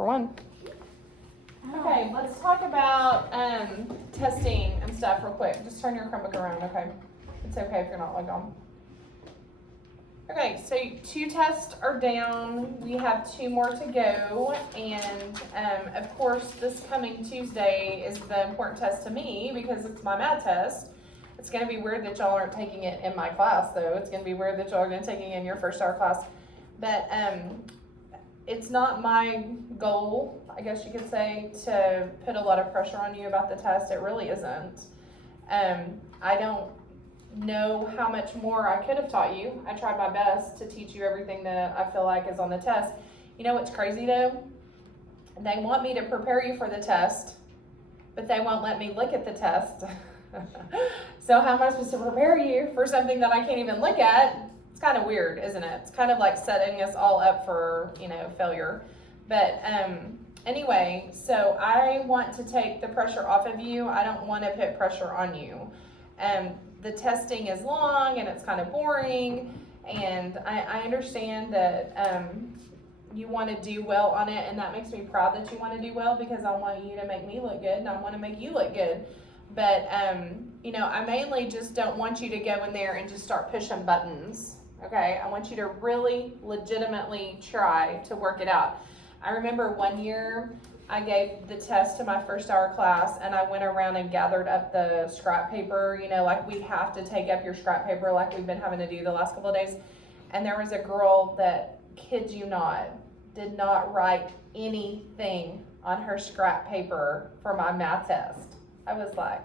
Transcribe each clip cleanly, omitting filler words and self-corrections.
for one. Okay, let's talk about testing and stuff real quick. Just turn your Chromebook around, okay? It's okay if you're not logged on. Okay, so 2 tests are down. We have 2 more to go, and of course, this coming Tuesday is the important test to me because it's my math test. It's going to be weird that y'all aren't taking it in my class, though. It's going to be weird that y'all are going to take it in your first hour class, but it's not my goal, I guess you could say, to put a lot of pressure on you about the test. It really isn't. I don't know how much more I could have taught you. I tried my best to teach you everything that I feel like is on the test. You know what's crazy though? They want me to prepare you for the test, but they won't let me look at the test. So how am I supposed to prepare you for something that I can't even look at? It's kind of weird, isn't it? It's kind of like setting us all up for, failure. But anyway, so I want to take the pressure off of you. I don't want to put pressure on you. The testing is long and it's kind of boring, and I understand that you want to do well on it, and that makes me proud that you want to do well because I want you to make me look good and I want to make you look good. But I mainly just don't want you to go in there and just start pushing buttons. Okay, I want you to really legitimately try to work it out. I remember one year I gave the test to my first hour class, and I went around and gathered up the scrap paper, like we have to take up your scrap paper like we've been having to do the last couple of days. And there was a girl that, kid you not, did not write anything on her scrap paper for my math test. I was like,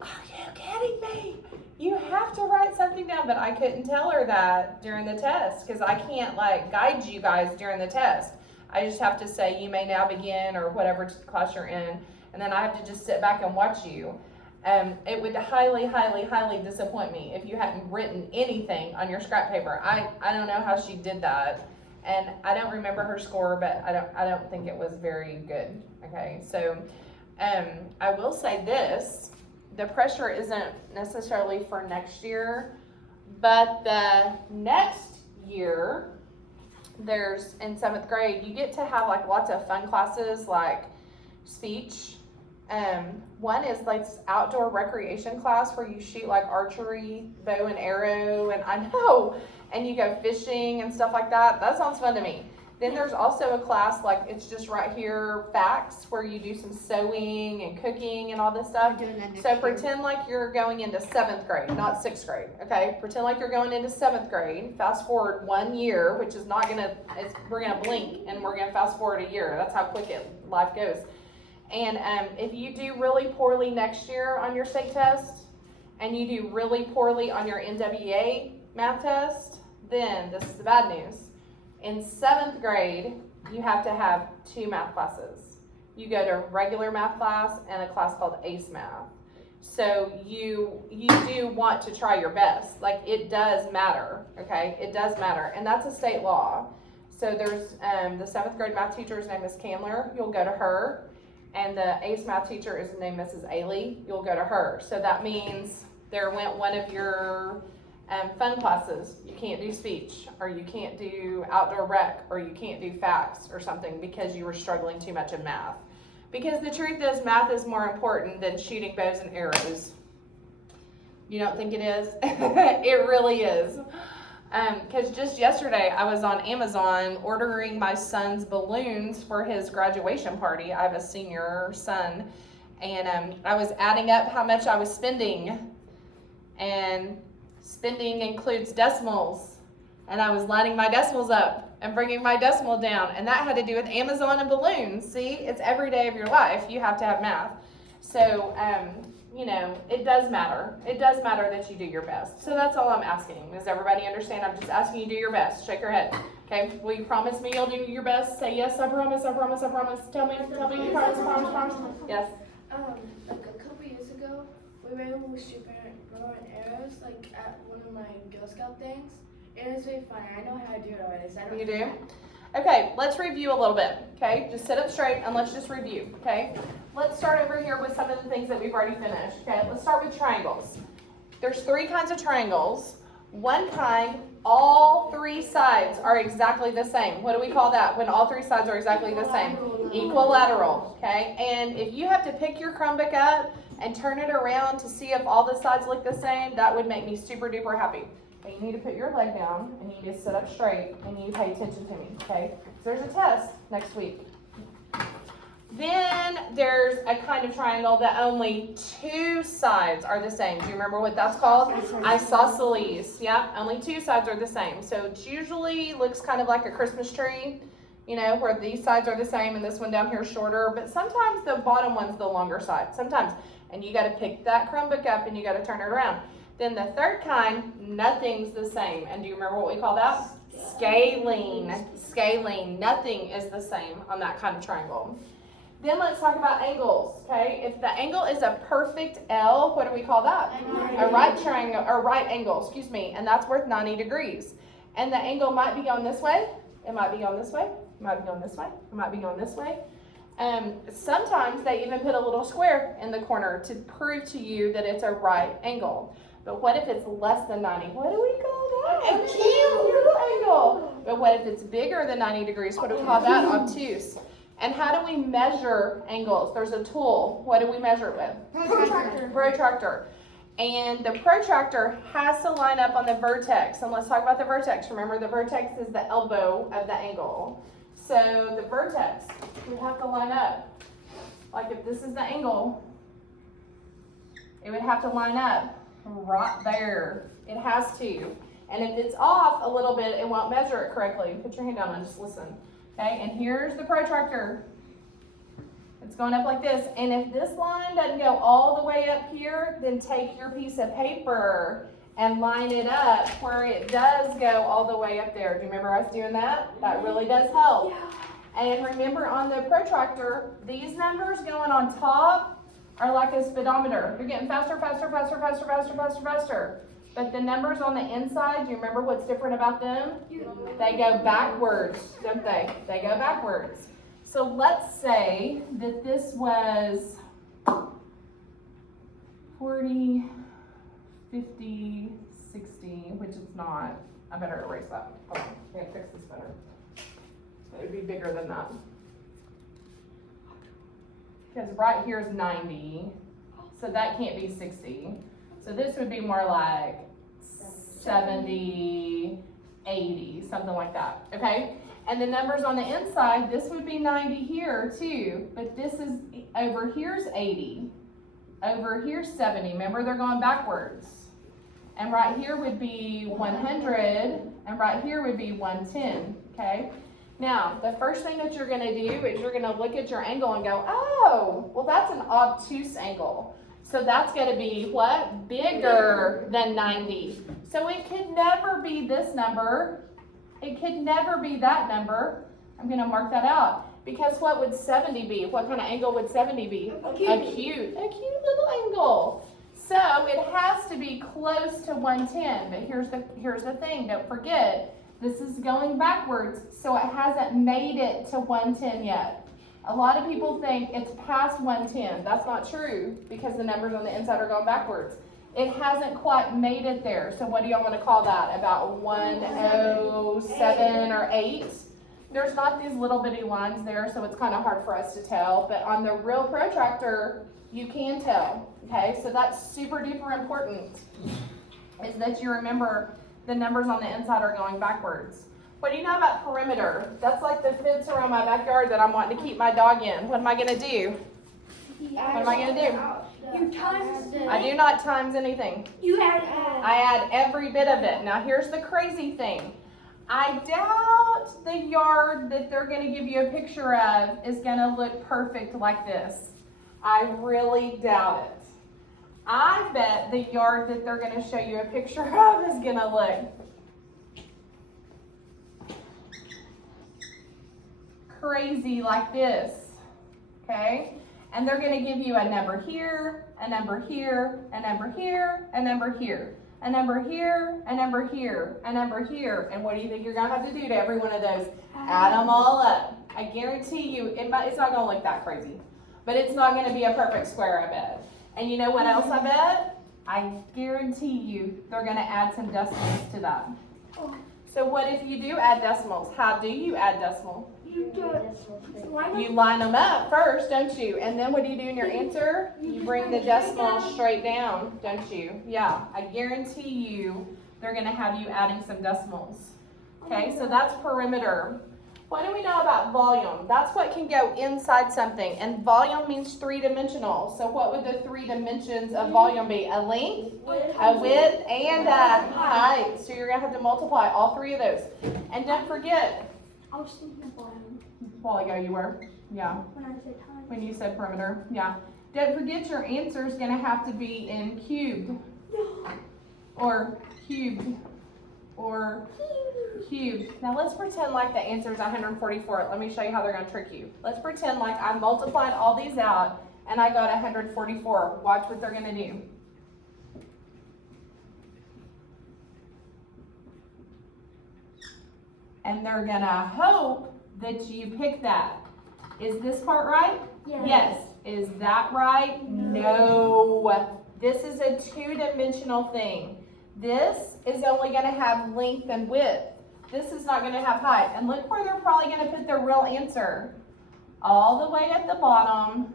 are you kidding me? You have to write something down. But I couldn't tell her that during the test because I can't guide you guys during the test. I just have to say, you may now begin, or whatever class you're in, and then I have to just sit back and watch you. It would highly, highly, highly disappoint me if you hadn't written anything on your scrap paper. I don't know how she did that, and I don't remember her score, but I don't think it was very good. Okay, so I will say this: the pressure isn't necessarily for next year, but the next year. There's in 7th grade, you get to have lots of fun classes like speech. One is this outdoor recreation class where you shoot archery, bow and arrow, and you go fishing and stuff like that. That sounds fun to me. Then there's also a class it's just right here, facts, where you do some sewing and cooking and all this stuff. So pretend like you're going into 7th grade, not 6th grade, okay? Pretend like you're going into 7th grade. Fast forward 1 year, which is we're gonna blink and we're gonna fast forward a year. That's how quick life goes. And if you do really poorly next year on your state test, and you do really poorly on your NWEA math test, then this is the bad news. In 7th grade, you have to have 2 math classes. You go to regular math class and a class called ACE Math. So you do want to try your best. It does matter, okay? It does matter, and that's a state law. So there's the 7th grade math teacher's name is Candler. You'll go to her. And the ACE Math teacher is named Mrs. Ailey. You'll go to her. So that means there went one of your fun classes. You can't do speech, or you can't do outdoor rec, or you can't do facts or something because you were struggling too much in math. Because the truth is, math is more important than shooting bows and arrows. You don't think it is? It really is. Because just yesterday I was on Amazon ordering my son's balloons for his graduation party. I have a senior son, and I was adding up how much I was spending, and spending includes decimals, and I was lining my decimals up and bringing my decimal down, and that had to do with Amazon and balloons. See, it's every day of your life you have to have math. So it does matter. It does matter that you do your best. So that's all I'm asking. Does everybody understand? I'm just asking you to do your best. Shake your head. Okay, will you promise me you'll do your best? Say yes, I promise, I promise, I promise. Tell me you promise. Yes. A couple years ago, we were able to shoot bow and arrows at one of my Girl Scout things. It was really fun. I know how to do it already. So You do? Okay, let's review a little bit. Okay, just sit up straight and let's just review. Okay, let's start over here with some of the things that we've already finished. Okay, let's start with triangles. There's 3 kinds of triangles. One kind, all three sides are exactly the same. What do we call that? When all three sides are exactly the same. Equilateral, okay? And if you have to pick your Chromebook up and turn it around to see if all the sides look the same, that would make me super duper happy. But you need to put your leg down and you need to sit up straight and you pay attention to me, okay? So there's a test next week. Then there's a kind of triangle that only two sides are the same. Do you remember what that's called? Isosceles. Yeah, only two sides are the same. So it usually looks kind of like a Christmas tree, you know, where these sides are the same and this one down here is shorter. But sometimes the bottom one's the longer side. Sometimes. And you got to pick that Chromebook up and you got to turn it around. Then the third kind, nothing's the same. And do you remember what we call that? Scaling. Scaling. Nothing is the same on that kind of triangle. Then let's talk about angles, okay? If the angle is a perfect L, what do we call that? A right triangle, or right angle, excuse me, and that's worth 90 degrees. And the angle might be going this way, it might be going this way, it might be going this way, it might be going this way. Sometimes they even put a little square in the corner to prove to you that it's a right angle. But what if it's less than 90? What do we call that? Acute angle. But what if it's bigger than 90 degrees? What do we call that? Obtuse. And how do we measure angles? There's a tool. What do we measure it with? Protractor. Protractor. And the protractor has to line up on the vertex. And let's talk about the vertex. Remember, the vertex is the elbow of the angle. So the vertex would have to line up. Like if this is the angle, it would have to line up right there. It has to. And if it's off a little bit, it won't measure it correctly. Put your hand down and just listen. Okay, and here's the protractor. It's going up like this. And if this line doesn't go all the way up here, then take your piece of paper and line it up where it does go all the way up there. Do you remember us doing that? That really does help. And remember on the protractor, these numbers going on top are like a speedometer. You're getting faster, faster, faster, faster, faster, faster, faster. But the numbers on the inside, do you remember what's different about them? They go backwards, don't they? They go backwards. So let's say that this was 40, 50, 60, which it's not. I better erase that. Hold on, I can't fix this better. It would be bigger than that. Because right here is 90, so that can't be 60. So this would be more like 70, 80, something like that, okay? And the numbers on the inside, this would be 90 here too, but this is, over here's 80, over here's 70. Remember, they're going backwards. And right here would be 100, and right here would be 110, okay? Now, the first thing that you're gonna do is you're gonna look at your angle and go, oh, well that's an obtuse angle. So that's going to be what? Bigger than 90. So it could never be this number. It could never be that number. I'm going to mark that out. Because what would 70 be? What kind of angle would 70 be? Acute little angle. So it has to be close to 110. But here's the thing. Don't forget, this is going backwards. So it hasn't made it to 110 yet. A lot of people think it's past 110. That's not true because the numbers on the inside are going backwards. It hasn't quite made it there. So what do y'all want to call that? About 107 or 8? There's not these little bitty lines there, so it's kind of hard for us to tell. But on the real protractor, you can tell. Okay, so that's super duper important, is that you remember the numbers on the inside are going backwards. What do you know about perimeter? That's like the fence around my backyard that I'm wanting to keep my dog in. What am I going to do? What am I going to do? You times it. I do not times anything. You add. I add every bit of it. Now here's the crazy thing. I doubt the yard that they're going to give you a picture of is going to look perfect like this. I really doubt it. I bet the yard that they're going to show you a picture of is going to look crazy like this, okay? And they're going to give you a number here, a number here, a number here, a number here, a number here, a number here, a number here. And what do you think you're going to have to do to every one of those? Add them all up. I guarantee you it's not going to look that crazy, but it's not going to be a perfect square, I bet. And you know what else I bet? I guarantee you they're gonna add some decimals to that. So what if you do add decimals? How do you add decimal? You line them up first, don't you? And then what do you do in your answer? You bring the decimal straight down, don't you? Yeah, I guarantee you they're gonna have you adding some decimals. Okay, so that's perimeter. What do we know about volume? That's what can go inside something. And volume means three-dimensional. So what would the three dimensions of volume be? A length, a width, and a height. So you're gonna have to multiply all three of those. And don't forget, I was thinking of volume a while ago you were, yeah, when I said time. when you said perimeter, yeah. Don't forget your answer is gonna have to be in cubed, or cubed, or cubed. Now let's pretend like the answer is 144. Let me show you how they're gonna trick you. Let's pretend like I multiplied all these out and I got 144. Watch what they're gonna do. And they're gonna hope that you pick that. Is this part right? Yes. Is that right? No. This is a two-dimensional thing. This is only gonna have length and width. This is not gonna have height. And look where they're probably gonna put their real answer. All the way at the bottom.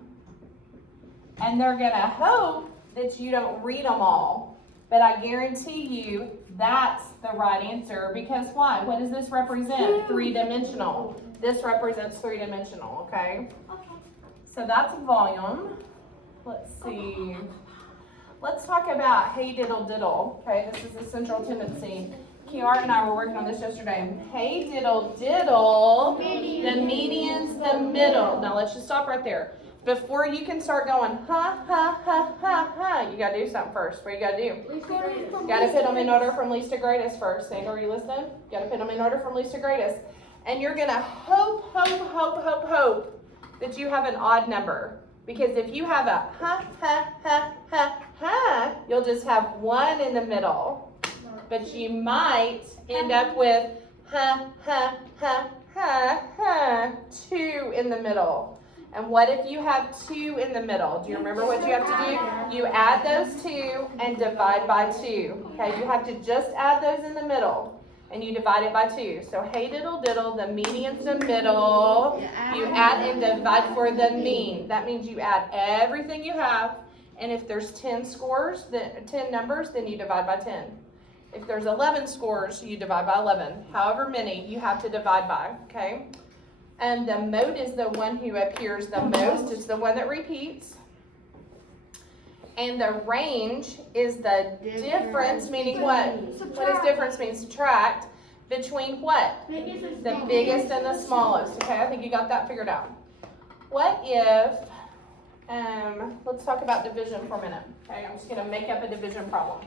And they're gonna hope that you don't read them all. But I guarantee you that's the right answer, because why? What does this represent? Three-dimensional. This represents three-dimensional, okay? Okay. So that's volume. Let's see. Let's talk about hey diddle diddle. Okay, this is a central tendency. Kiara and I were working on this yesterday. Hey diddle diddle. The median's the middle. Now let's just stop right there. Before you can start going, ha, ha, ha, ha, ha, you gotta do something first. What you gotta do? You gotta put them in order from least to greatest first. Sandra, are you listening? You gotta put them in order from least to greatest. And you're gonna hope that you have an odd number. Because if you have a ha, ha, ha, ha, ha, you'll just have one in the middle. But you might end up with ha, ha, ha, ha, ha, two in the middle. And what if you have two in the middle? Do you remember what you have to do? You add those two and divide by two. Okay, you have to just add those in the middle and you divide it by two. So hey diddle diddle, the median's the middle. You add and divide for the mean. That means you add everything you have, and if there's 10 scores, 10 numbers, then you divide by 10. If there's 11 scores, you divide by 11. However many you have to divide by, okay? And the mode is the one who appears the most. It's the one that repeats. And the range is the difference, meaning what? What does difference mean? Subtract between what? The biggest and the smallest. Okay, I think you got that figured out. What if, let's talk about division for a minute. Okay, I'm just going to make up a division problem.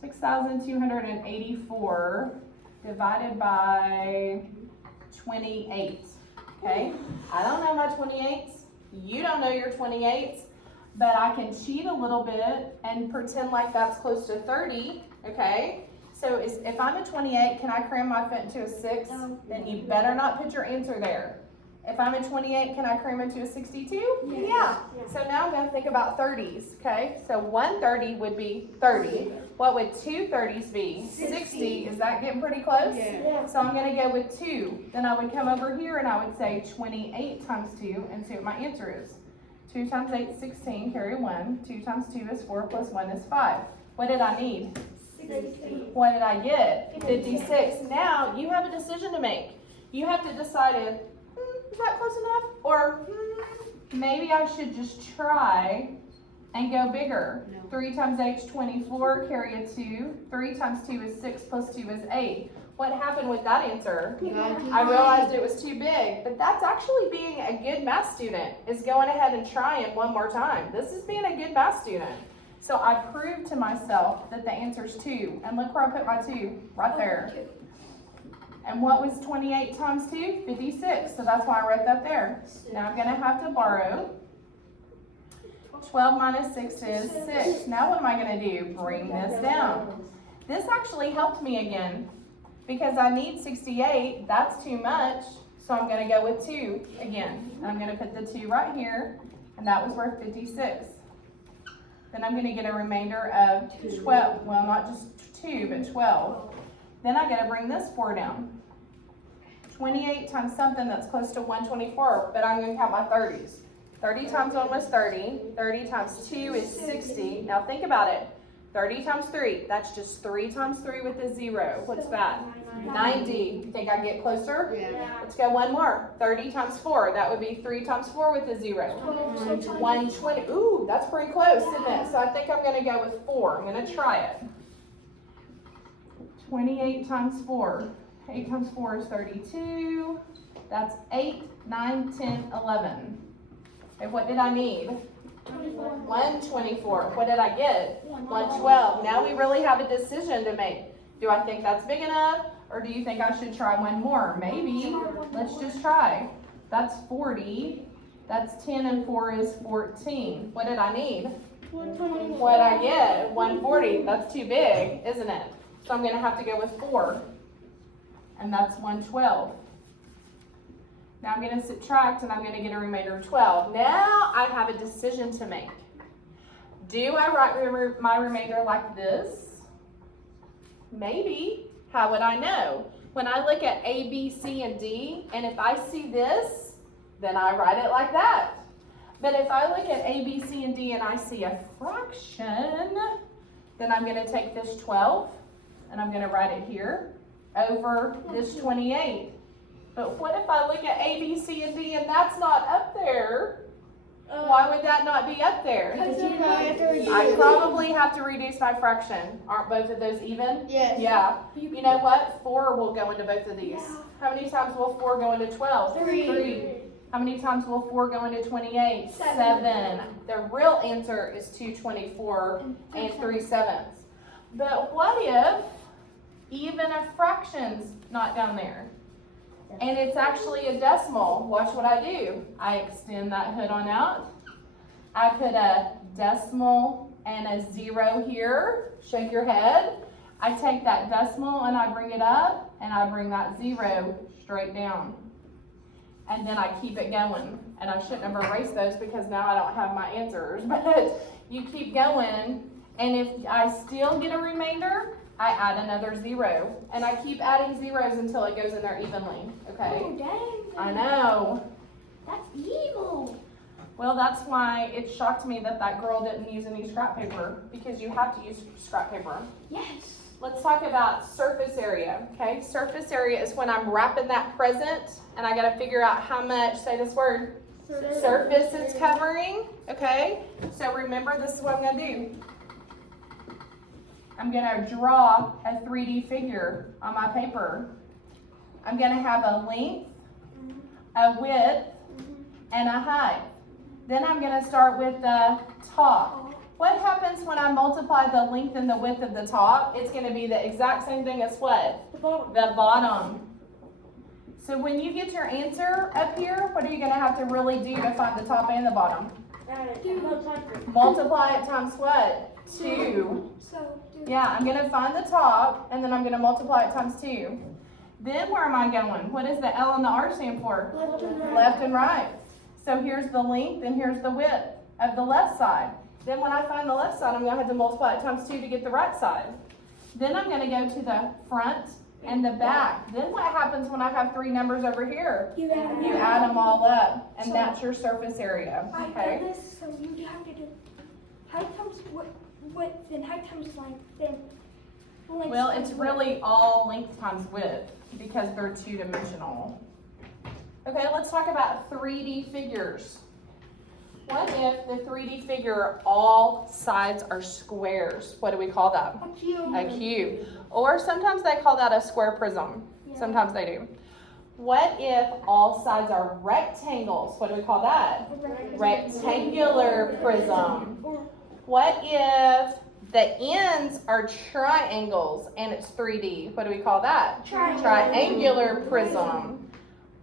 6,284 divided by 28. Okay, I don't know my 28s. You don't know your 28s, but I can cheat a little bit and pretend like that's close to 30. Okay, so if I'm a 28, can I cram my foot into a 6? Then you better not put your answer there. If I'm a 28, can I cram into a 62? Yeah. So now I'm going to think about 30s, okay? So 130 would be 30. What would two 30s be? 60. Is that getting pretty close? Yeah. So I'm going to go with 2. Then I would come over here and I would say 28 times 2 and see what my answer is. 2 times 8 is 16, carry 1. 2 times 2 is 4 plus 1 is 5. What did I need? 60. What did I get? 56. Now you have a decision to make. You have to decide if, is that close enough? Or maybe I should just try and go bigger. 3 times 8 is 24, carry a 2. 3 times 2 is 6 plus 2 is 8. What happened with that answer? I realized it was too big, but that's actually being a good math student, is going ahead and trying one more time. This is being a good math student. So I proved to myself that the answer is 2, and look where I put my 2, right there. And what was 28 times 2? 56, so that's why I wrote that there. Now I'm going to have to borrow. 12 minus 6 is 6. Now what am I going to do? Bring this down. This actually helped me again, because I need 68. That's too much, so I'm going to go with 2 again. And I'm going to put the 2 right here, and that was worth 56. Then I'm gonna get a remainder of 12, well, not just 2, but 12. Then I gotta bring this 4 down. 28 times something that's close to 124, but I'm gonna count my 30s. 30 times 1 was 30, 30 times 2 is 60. Now think about it. 30 times 3, that's just 3 times 3 with a 0. What's that? 90. You think I get closer? Yeah. Let's go one more. 30 times 4, that would be 3 times 4 with a 0. 120. Ooh, that's pretty close, isn't it? So I think I'm gonna go with 4. I'm gonna try it. 28 times 4. 8 times 4 is 32. That's 8, 9, 10, 11. And what did I need? 124. What did I get? 112. Now we really have a decision to make. Do I think that's big enough? Or do you think I should try one more? Maybe. Let's just try. That's 40. That's 10 and 4 is 14. What did I need? What I get? 140. That's too big, isn't it? So I'm going to have to go with 4. And that's 112. Now I'm going to subtract and I'm going to get a remainder of 12. Now I have a decision to make. Do I write my remainder like this? Maybe. How would I know? When I look at A, B, C, and D, and if I see this, then I write it like that. But if I look at A, B, C, and D and I see a fraction, then I'm going to take this 12 and I'm going to write it here over this 28. But what if I look at A, B, C, and D and that's not up there? Why would that not be up there? I probably have to reduce my fraction. Aren't both of those even? Yes. Yeah. You know what? 4 will go into both of these. How many times will 4 go into 12? 3. How many times will 4 go into 28? 7. The real answer is 224 and 3/7. But what if even a fraction's not down there? And it's actually a decimal. Watch what I do. I extend that hood on out. I put a decimal and a 0 here. Shake your head. I take that decimal and I bring it up and I bring that 0 straight down. And then I keep it going. And I shouldn't have erased those because now I don't have my answers. But you keep going, and if I still get a remainder, I add another 0. And I keep adding zeros until it goes in there evenly, okay? Oh, dang. I know. That's evil. Well, that's why it shocked me that that girl didn't use any scrap paper, because you have to use scrap paper. Yes. Let's talk about surface area, okay? Surface area is when I'm wrapping that present, and I gotta figure out how much, say this word, surface it's covering, okay? So remember, this is what I'm gonna do. I'm gonna draw a 3D figure on my paper. I'm gonna have a length, a width, and a height. Then I'm gonna start with the top. What happens when I multiply the length and the width of the top? It's gonna be the exact same thing as what? The bottom. The bottom. So when you get your answer up here, what are you gonna have to really do to find the top and the bottom? Multiply it times what? 2. So, Yeah, I'm gonna find the top and then I'm gonna multiply it times 2. Then where am I going? What does the L and the R stand for? left and right. Left and right. So here's the length and here's the width of the left side. Then when I find the left side, I'm gonna have to multiply it times 2 to get the right side. Then I'm gonna go to the front and the back. Then what happens when I have 3 numbers over here? You add You add them all up, and that's your surface area, I okay? did this, so you have to do height times width, then height times length, then length. Well, times it's width. really all length times width because they're 2-dimensional. Okay, let's talk about 3D figures. What if the 3D figure, all sides are squares? What do we call that? A cube. A cube. Or sometimes they call that a square prism. Yeah. Sometimes they do. What if all sides are rectangles? What do we call that? Rectangular prism. What if the ends are triangles and it's 3D? What do we call that? Triangular prism.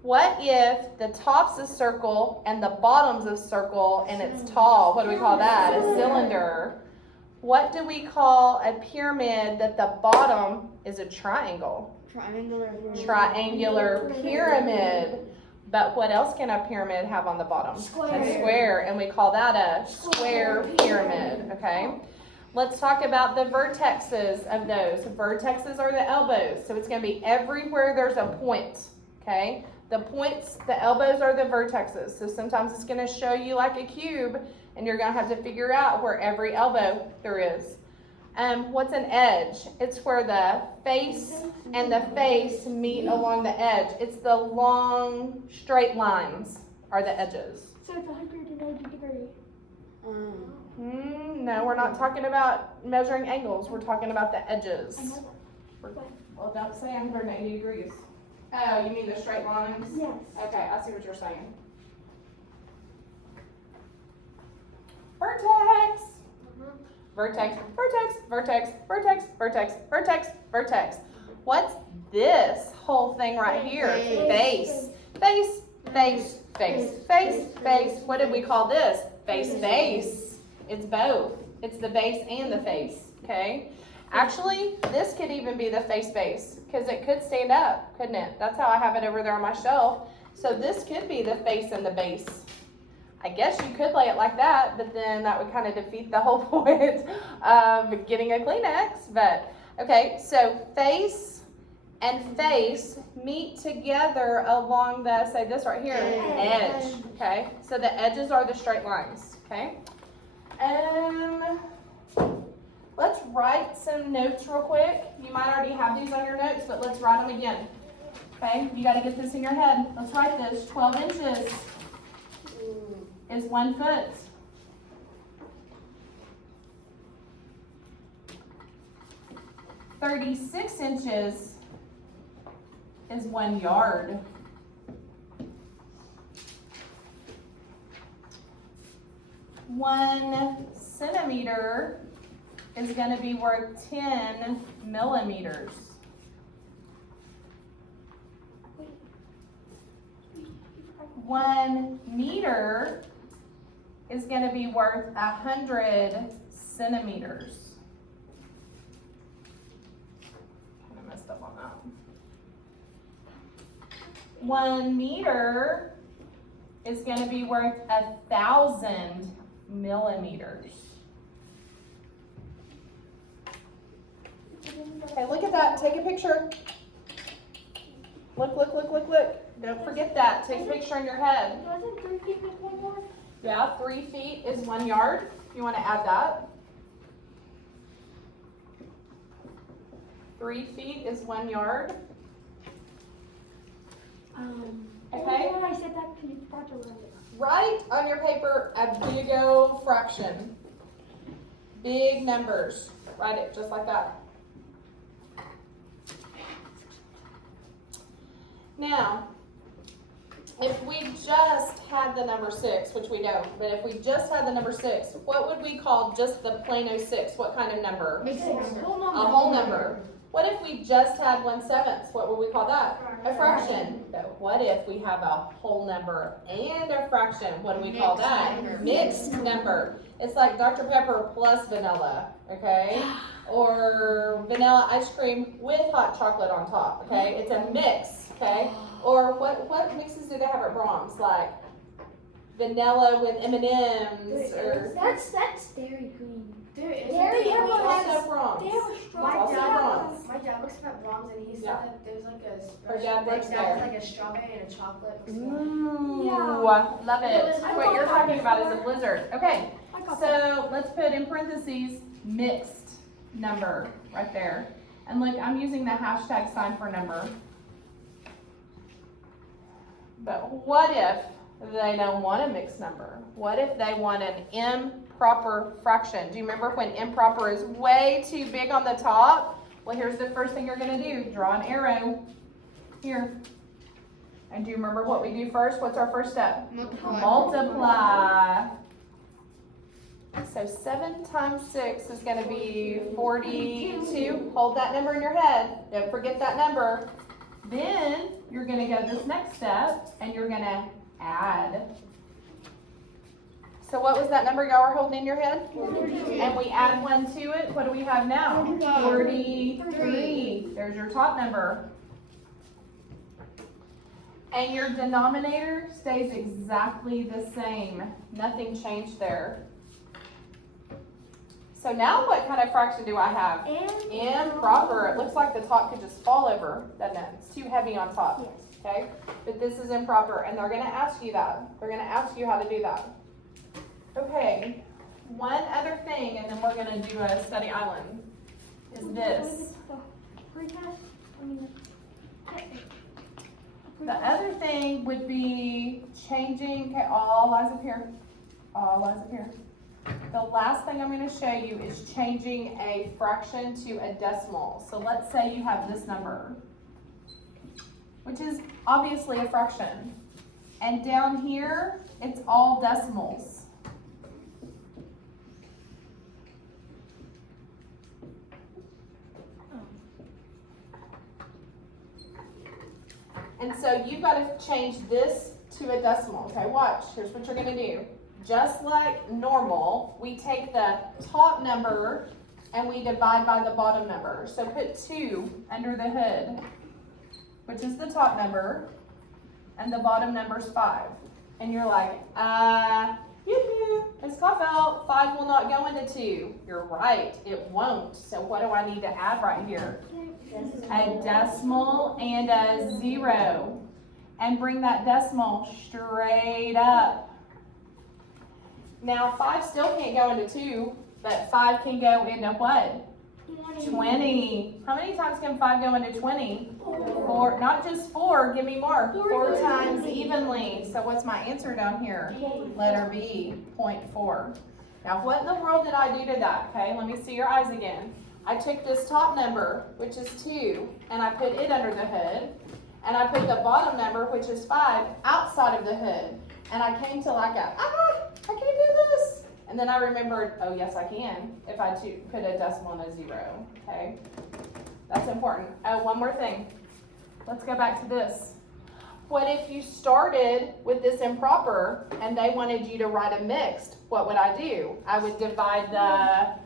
What if the top's a circle and the bottom's a circle and it's tall? What do we call that? A cylinder. What do we call a pyramid that the bottom is a triangle? Triangular. Triangular pyramid. But what else can a pyramid have on the bottom? Square. A square, and we call that a square pyramid, okay? Let's talk about the vertexes of those. Vertexes are the elbows, so it's gonna be everywhere there's a point, okay? The points, the elbows are the vertexes, so sometimes it's gonna show you like a cube, and you're gonna have to figure out where every elbow there is. What's an edge? It's where the face and the face meet along the edge. It's the long, straight lines are the edges. So it's 180 degrees. No, we're not talking about measuring angles. We're talking about the edges. I know that. Well, don't say 180 degrees. Oh, you mean the straight lines? Yes. Okay, I see what you're saying. Vertex. Vertex, vertex, vertex, vertex, vertex, vertex, vertex. What's this whole thing right here? Face. Face, face, face, face, face. What did we call this? Face, face. It's both. It's the base and the face, okay? Actually, this could even be the face base because it could stand up, couldn't it? That's how I have it over there on my shelf. So this could be the face and the base. I guess you could lay it like that, but then that would kind of defeat the whole point of getting a Kleenex. But, okay, so face and face meet together along the, say this right here, edge, okay? So the edges are the straight lines, okay? Let's write some notes real quick. You might already have these on your notes, but let's write them again, okay? You got to get this in your head. Let's write this. 12 inches is 1 foot. "36 inches is 1 yard. "1 centimeter is going to be worth 10 millimeters. "1 meter is going to be worth 100 centimeters. Kind of messed up on that. "1 meter is going to be worth 1,000 millimeters. Okay, look at that. Take a picture. Look, look, look, look, look. Don't forget that. Take a picture in your head. Wasn't 3 feet with 1 yard? Yeah, 3 feet is 1 yard. You want to add that? 3 feet is 1 yard. Okay. When I said that, can you start to write it? Write on your paper a big O fraction. Big numbers. Write it just like that. Now, if we just had the number 6, which we don't, but if we just had the number 6, what would we call just the plain 06? What kind of number? A whole number. What if we just had 1/7? What would we call that? A fraction. But what if we have a whole number and a fraction? What do we call that? Mixed number. It's like Dr. Pepper plus vanilla, okay? Or vanilla ice cream with hot chocolate on top, okay? It's a mix, okay? Or what mixes do they have at Brahms? Like vanilla with M&Ms or... That's Dairy Queen. There is Dairy a Queen also has Brahms. they have a straw. It's also Brahms. My dad works at Brahms and he said Yeah. that there's like a Her dad special works thing that's there. like a strawberry and a chocolate. Ooh, Yeah. love it. I What you're got talking that about is a before. blizzard. Okay, I got that. so let's put in parentheses mixed number right there. And look, I'm using the hashtag sign for number. But what if they don't want a mixed number? What if they want an improper fraction? Do you remember when improper is way too big on the top? Well, here's the first thing you're going to do. Draw an arrow here. And do you remember what we do first? What's our first step? Multiply. So 7 times 6 is going to be 42. Hold that number in your head. Don't forget that number. Then you're going to go this next step and you're going to add. So what was that number y'all were holding in your head? 42. And we add 1 to it. What do we have now? 43. There's your top number. And your denominator stays exactly the same. Nothing changed there. So now what kind of fraction do I have? Improper. It looks like the top could just fall over, doesn't it? It's too heavy on top. Yes. Okay? But this is improper, and they're going to ask you that. They're going to ask you how to do that. Okay. One other thing, and then we're going to do a study island, is this. The other thing would be changing, okay, all eyes up here. All eyes up here. The last thing I'm going to show you is changing a fraction to a decimal. So let's say you have this number, which is obviously a fraction. And down here, it's all decimals. And so you've got to change this to a decimal. Okay, watch. Here's what you're going to do. Just like normal, we take the top number and we divide by the bottom number. So put 2 under the hood, which is the top number, and the bottom number's 5. And you're like, yoo-hoo, Ms. Kaufeld, 5 will not go into 2. You're right, it won't. So what do I need to add right here? A decimal and a 0. And bring that decimal straight up. Now 5 still can't go into 2, but 5 can go into what? 20. How many times can 5 go into 20? 4. Not just 4, give me more. 4 times evenly. So what's my answer down here? Letter B, 0.4. Now what in the world did I do to that? Okay, let me see your eyes again. I took this top number, which is 2, and I put it under the hood. And I put the bottom number, which is 5, outside of the hood. And I came to like I can't do this. And then I remembered, oh yes I can, if I put a decimal and a 0, okay? That's important. Oh, one more thing. Let's go back to this. What if you started with this improper and they wanted you to write a mixed? What would I do? I would divide the,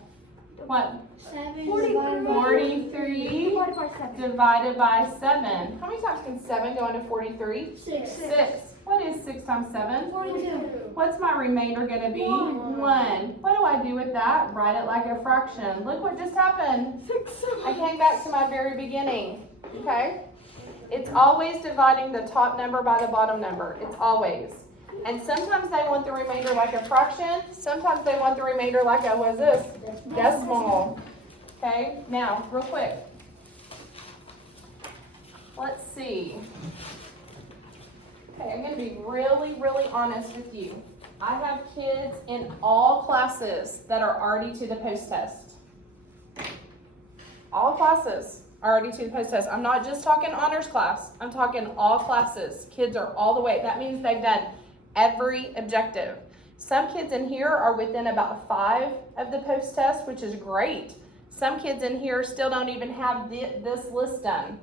what? 43 divided by 7. How many times can 7 go into 43? 6. What is 6 times 7? 42. What's my remainder going to be? 1. What do I do with that? Write it like a fraction. Look what just happened. I came back to my very beginning. Okay? It's always dividing the top number by the bottom number. It's always. And sometimes they want the remainder like a fraction. Sometimes they want the remainder like a, what is this? Decimal. Okay? Now, real quick. Let's see. Okay, I'm going to be really, really honest with you. I have kids in all classes that are already to the post-test. All classes are already to the post-test. I'm not just talking honors class. I'm talking all classes. Kids are all the way. That means they've done every objective. Some kids in here are within about 5 of the post-test, which is great. Some kids in here still don't even have this list done,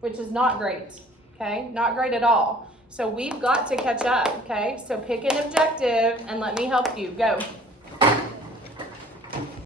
which is not great. Okay, not great at all. So we've got to catch up, okay? So pick an objective and let me help you. Go.